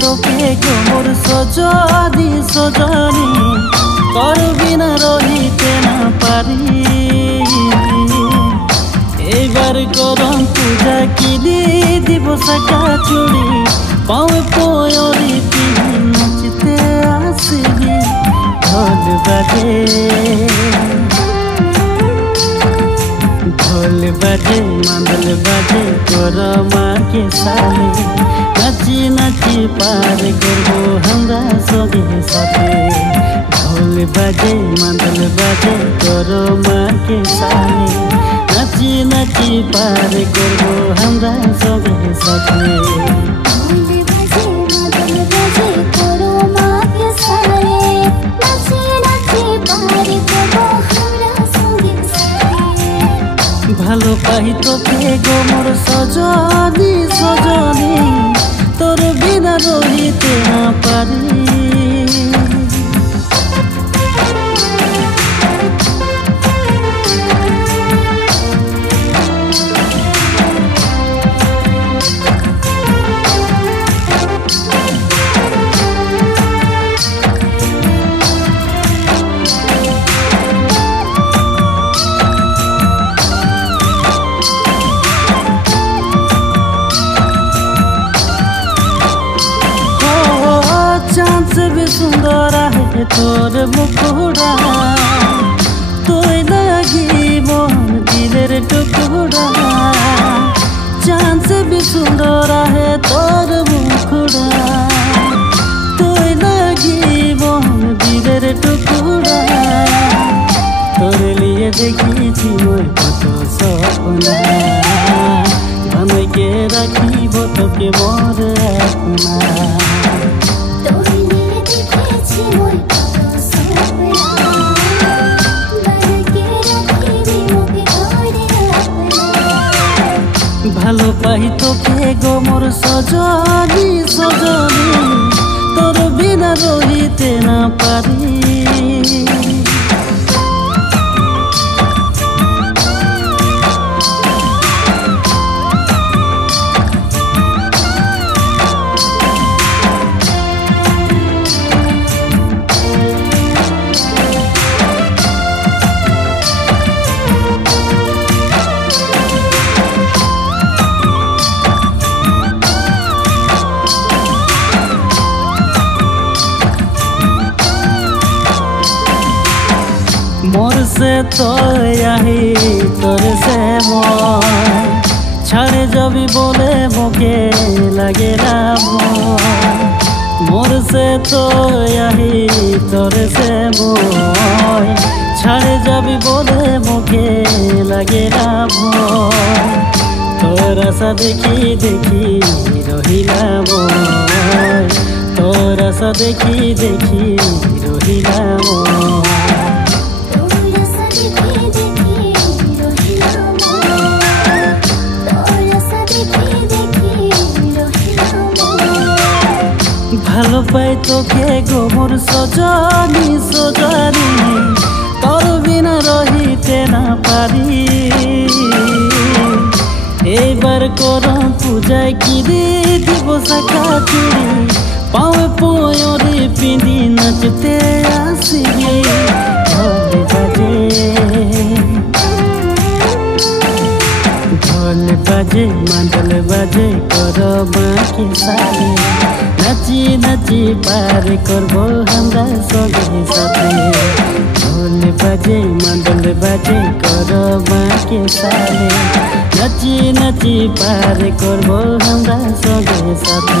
তোকে গো মোর সজনী সজনী, তোর বিনা রহিতে না পারি। এইবার করম পূজা কিনি দিব শাখা চুড়ি, পাওয়ে পয়রি পিনি নাচতে আসিবি। ঢোল বাজে ঢোল বাজে মাদল বাজে তোর মাকে সালে, নাচি নাচি পার করবো আমরা সঙ্গে সাথে। ঢোল বাজে মাদল বাজে তোর মাকে সালে, নাচি নাচি পার করবো আমরা সঙ্গে সাথে। ভালো পাই তোকে গো মোর সজনী সজনী, তোর বিনা রহিতে না পারি। सुंदर है तोर मुखड़ा, तोय लगी मोर दिलेर टुकड़ा। चांद से भी सुंदर है तोर मुखड़ा, तोय लगी मोर दिलेर टुकड़ा। तोर लिए देखी थी मोर कत सपना, बन के रखीब तोके मोर अपना। ভালো পাই তোকে গো মোর সজনী সজনী, তোর বিনা রহিতে না পারি। मोर से तो यही तोर से मोर, छाड़े जब बोले मोके लगे ना मोर से तो यही तोर से मोर, छाड़े जब बोले मोके लगे ना तोरा सा देखी देखी रहिला मोर, तोरा सा देखी देखी रहिला मोर। ভালো পাই তোকে গো মোর সজনী সজনী, তোর বিনা রহিতে না পারি। এইবার করম পূজায় কিনে দিব শাখা চুড়ি, পাওয়ে পয়রি পিঁধি নাচতে আসিবি। ঢোল বাজে ঢোল বাজে মাদল বাজে তোর মাকে সালে, নাচি নাচি পার করবো আমরা সঙ্গে সাথে। ঢোল বাজে মাদল বাজে তোর মাকে সালে, নাচি নাচি পার করবো আমরা সঙ্গে সাথে।